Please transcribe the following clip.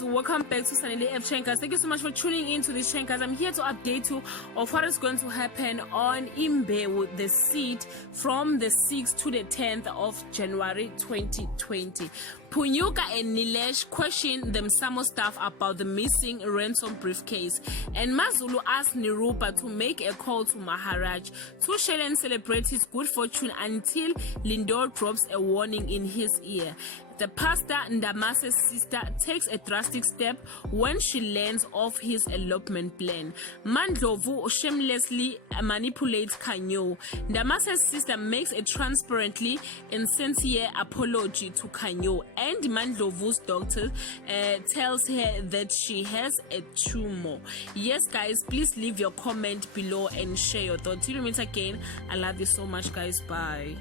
guys, welcome back to Sanele F Chenkers. Thank you so much for tuning in to this Chenkers. I'm here to update you of what is going to happen on Imbewu, the seat from the 6th to the 10th of January 2020. Punyuka and Nilesh question the Msamo staff about the missing ransom briefcase, and Mazulu asked Nirupa to make a call to Maharaj to share and celebrate his good fortune until Lindor drops a warning in his ear. The pastor, Ndamase's sister, takes a drastic step when she learns of his elopement plan. Mandlovu shamelessly manipulates Khanyo. Ndamase's sister makes a transparently insincere apology to Khanyo, and Mandlovu's doctor tells her that she has a tumor. Yes, guys, please leave your comment below and share your thoughts. Till we meet again, I love you so much, guys. Bye.